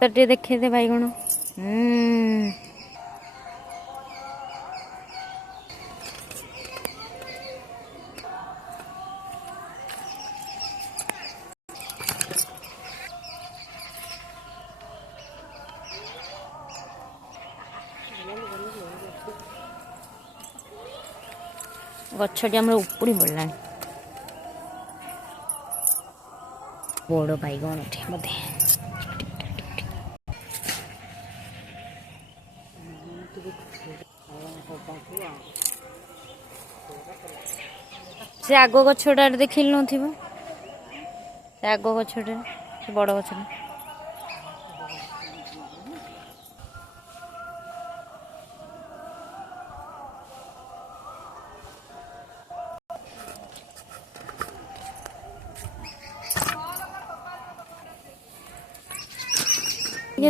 टे देखे दे बैगण गछटी आम उपुड़ी पड़ा बड़ बैगण बोधे से आग गछटा देखिल न से आग गछटे से बड़ गछ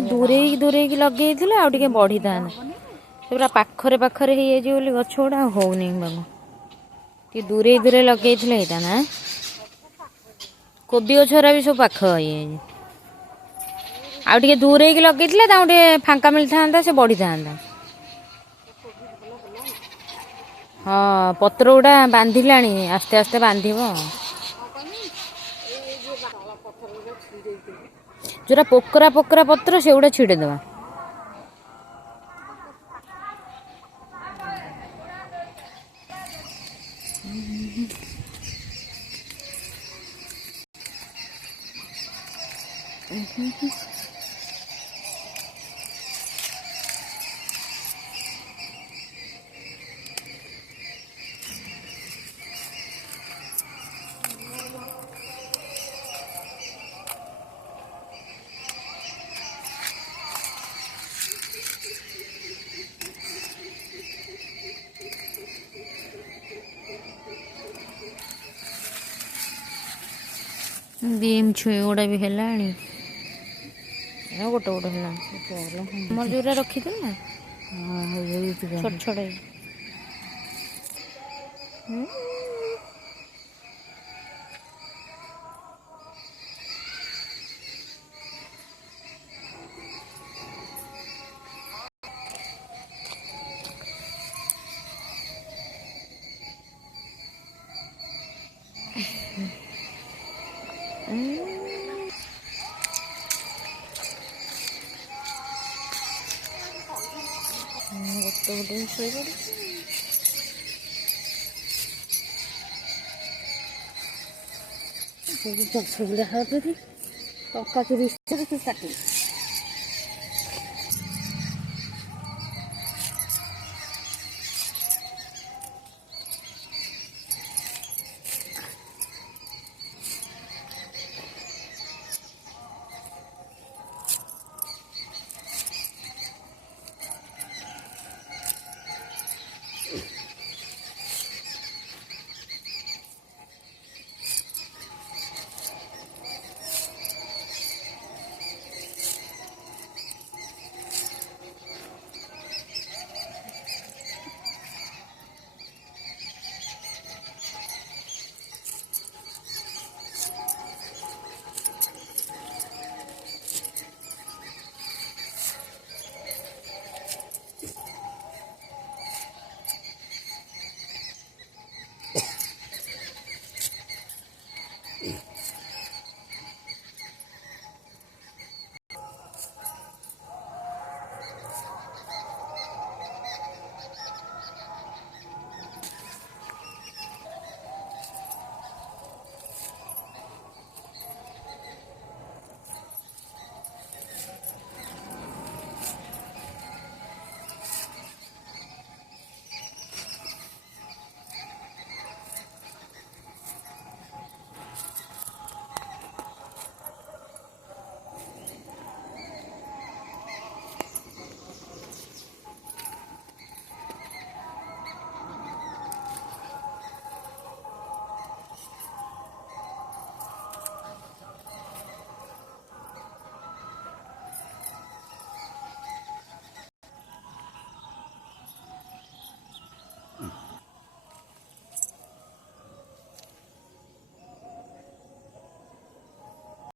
दूरे दूरे लगे आगे बढ़ी था पूरा पाखरे पाखरे हो गछ गुड़ा होनी बाबू दूरे दूरे लगे ना कोबी गछरा भी सब पाख आगे दूरे लगे फांका मिलता से बढ़ी था हाँ पत्र गुड़ा बांधिला आस्ते आस्ते बांधिब जोरा पोकरा पोकरा पत्र से गुड़ा छिड़ेदवा बीम छुई गुड़ा भी है गोटे गोटे है मोर जो रखी थी ना छोट छोट गोटे शोई पड़े सुविधा पका चुरी काटे